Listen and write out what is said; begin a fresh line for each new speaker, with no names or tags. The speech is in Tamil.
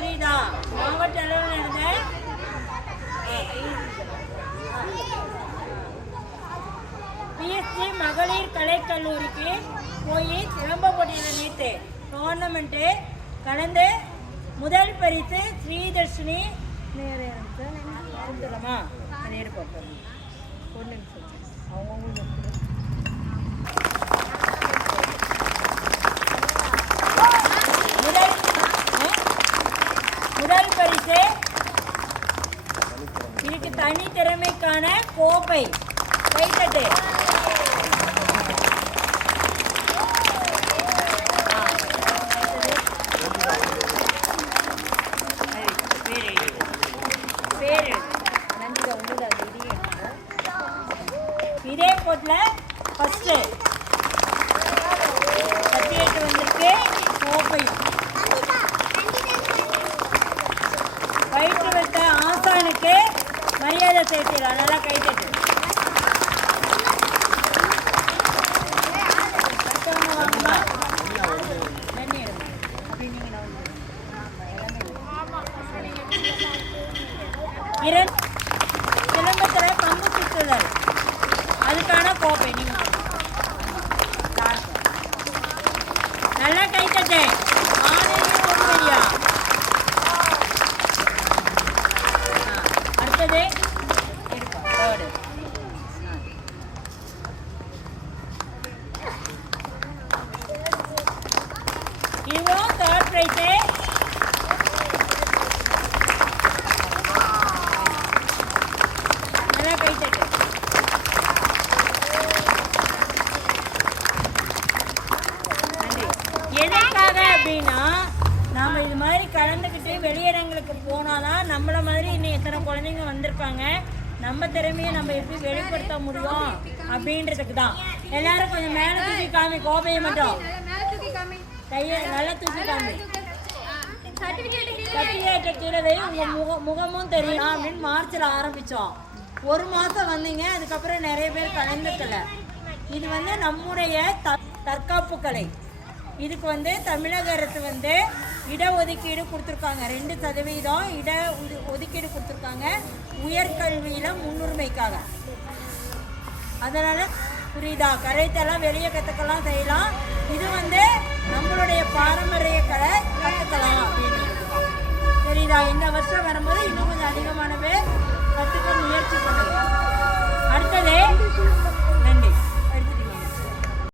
ஸ்ரீதா மாவட்ட அளவில் இருந்த பிஎஸ்சி மகளிர் கலைக்கல்லூரிக்கு போய் சிலம்ப போட்டியில் நேற்று டோர்னமெண்ட்டு கலந்து முதல் பரிசு ஸ்ரீதர்ஷினி நேரம் எடுப்போம் ஒன்று நிமிஷம். அந்த கோப்பை எடுத்துக்கோ. இதே போட்ல ஃபர்ஸ்ட் சர்டிஃபிகேட் வந்திருக்கு. கோப்பையும் பயிற்று வைத்த ஆசானுக்கு மரியாதை செலுத்திடலாம் நல்லா கை தட்டு. வாங்கம்மா. சிலம்பத்தில் சுற்றுதல். அதுக்கான கோப்பை நீங்கள் நல்லா கை ஆணையும் இதுவும் தேர்ட் நல்லா கை தட்டு எதற்காக அப்படின்னா நாம் இது மாதிரி கலந்துக்கிட்டு வெளியிடங்களுக்கு போனாதான் நம்மள மாதிரி இன்னும் எத்தனை குழந்தைங்க வந்திருப்பாங்க நம்ம திறமையை நம்ம எப்படி வெளிப்படுத்த முடியும் அப்படின்றதுக்கு தான் எல்லாரும் கொஞ்சம் மேலே தூக்கி காமி கோபையை மட்டும். கையை நல்லா தூக்கி காமி சர்டிஃபிகேட்டை கீழே வை, முக முகமும் தெரியும். அப்படின்னு மார்ச்சில் ஆரம்பித்தோம் ஒரு மாதம் வந்தீங்க அதுக்கப்புறம் நிறைய பேர் கலந்துக்கல. இது வந்து நம்முடைய த தற்காப்பு கலை. இதுக்கு வந்து தமிழக அரசு வந்து இடஒதுக்கீடு கொடுத்துருக்காங்க. ரெண்டு சதவீதம் இட ஒது- ஒதுக்கீடு கொடுத்துருக்காங்க. உயர்கல்வியில் முன்னுரிமைக்காக. அதனால் புரியுதா? கரைத்தெல்லாம் வெளியே கற்றுக்கலாம் செய்யலாம். இது வந்து நம்மளுடைய பாரம்பரிய கலை கற்றுக்கலாம் அப்படின்னு. தெரியுதா இந்த வருஷம் வரும்போது இன்னும் கொஞ்சம் அதிகமான